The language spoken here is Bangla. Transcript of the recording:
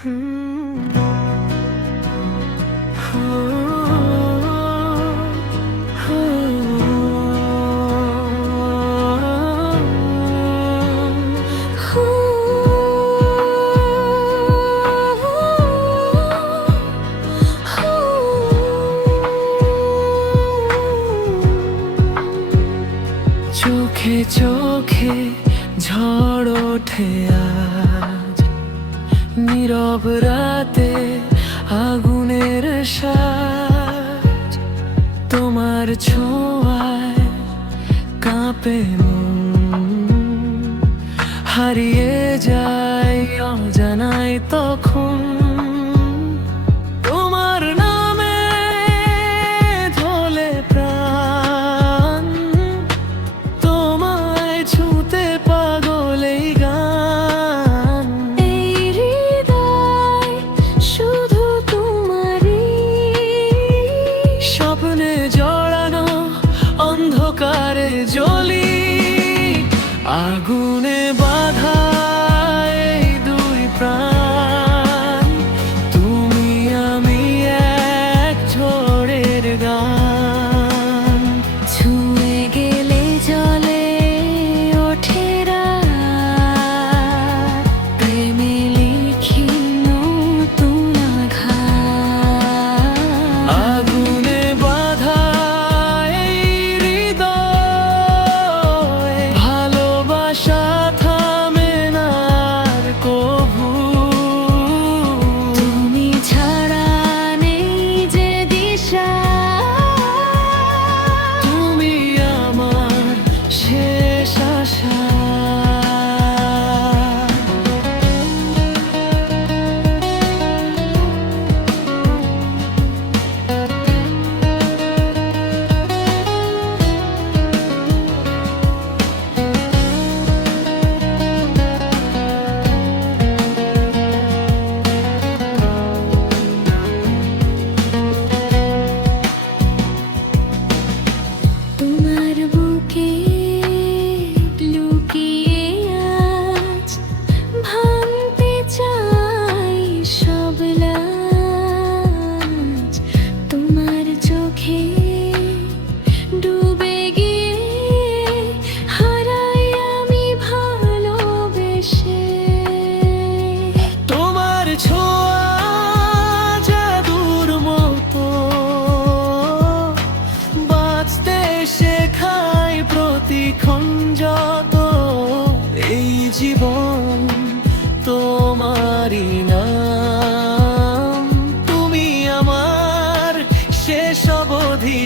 চোখে চোখে ঝড় ওঠে আজ, নীরব রাতে আগুনের সাজ। তোমার ছোঁয়ায় কাঁপে মন, হারিয়ে যায় অজানায় তখন। তোমার নামে ধলে প্রাণ, তোমায় ছুঁতে পাগল এই গান। এই হৃদয় শুধু তোমারই, স্বপ্নে জড়ানো অন্ধকারে জ্বলি। আগুনে বাঁধা এই দুই প্রাণ, তুমি আমি এক ঝড়ের গান। ছুঁয়ে গেলে জলে ওঠে রাত, প্রেমে লিখি নতুন আঘাত। আগুনে বাঁধা এই হৃদয়, ভালোবাসা থামে না আর কভু। তুমি ছাড়া নেই যে দিশা, তুমি আমার শেষ আশা। তোমার বুকে লুকিয়ে আজ ভাঙতে চাই সব লাজ। তোমার চোখে ডুবে গিয়ে হারাই আমি ভালোবেসে। তোমার ছোঁয়া জাদুর মতো, বাঁচতে শেখাই প্রতিক্ষণ যত। এই জীবন তোমারই নাম, তুমি আমার শেষ অবধি।